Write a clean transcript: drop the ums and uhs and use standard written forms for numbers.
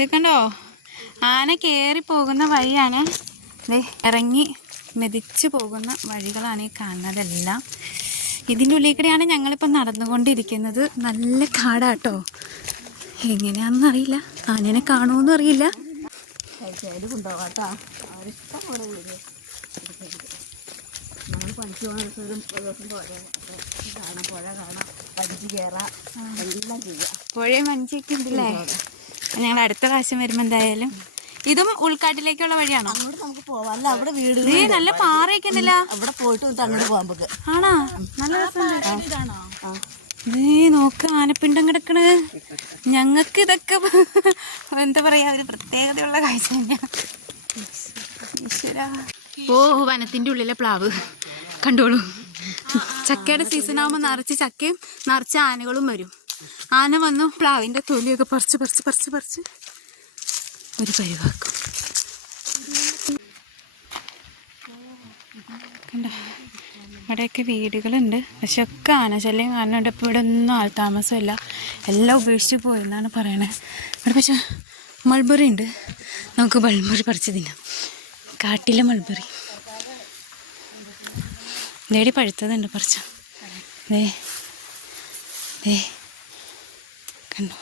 ഇത് കണ്ടോ, ആന കയറി പോകുന്ന വഴിയാണ്. ഇറങ്ങി മെതിച്ച് പോകുന്ന വഴികളാണ് ഈ കാണുന്നതെല്ലാം. ഇതിൻ്റെ ഉള്ളിൽ കൂടെയാണ് ഞങ്ങളിപ്പോൾ നടന്നുകൊണ്ടിരിക്കുന്നത്. നല്ല കാടാട്ടോ, എങ്ങനെയാണെന്ന് അറിയില്ല, ആനേനെ കാണുമെന്നും അറിയില്ല. പുഴയും വഞ്ചിയൊക്കെ ഉണ്ടല്ലേ. ഞങ്ങൾ അടുത്ത പ്രാവശ്യം വരുമ്പോൾ എന്തായാലും. ഇതും ഉൾക്കാട്ടിലേക്കുള്ള വഴിയാണോ? അങ്ങോട്ട് നമുക്ക് പോവാം. അല്ല അവിടെ വീട് നല്ല പാറയൊക്കെ ഉണ്ടല്ലോ. അവിടെ പോയിട്ട് അങ്ങോട്ട് പോകാൻ നമുക്ക്. ആണോ? നല്ല രസമുണ്ട്. നോക്ക്, ആനപ്പിണ്ടം കിടക്കണ്. ഞങ്ങൾക്ക് ഇതൊക്കെ എന്താ പറയാ, ഒരു പ്രത്യേകതയുള്ള കാഴ്ച തന്നെയാണ്. ഓ, വനത്തിന്റെ ഉള്ളിലെ പ്ലാവ് കണ്ടോളൂ. ചക്കയുടെ സീസൺ ആകുമ്പോൾ നിറച്ച് ചക്കയും നിറച്ച് ആനകളും വരും. ആന വന്നു പ്ലാവിന്റെ തൊലിയൊക്കെ പറിച്ച് പറിച്ച് പറിച്ച് പറിച്ച് ഒരു പരിവാക്കും. കണ്ടോ, ഇവിടെയൊക്കെ വീടുകളുണ്ട്, പക്ഷെ ഒക്കെ ആനശല്യം കാരണം ഇപ്പോൾ ഇവിടെ ഒന്നും ആൾതാമസമില്ല, എല്ലാം ഉപേക്ഷിച്ച് പോയെന്നാണ് പറയണത്. ഇവിടെ പക്ഷെ മൾബറി ഉണ്ട്, നമുക്ക് മൾബറി പറിച്ച് തിന്നാം. കാട്ടിലെ മൾബറി നേടി പഴുത്തതുണ്ട് പറിച്ച. കണ്ടോ,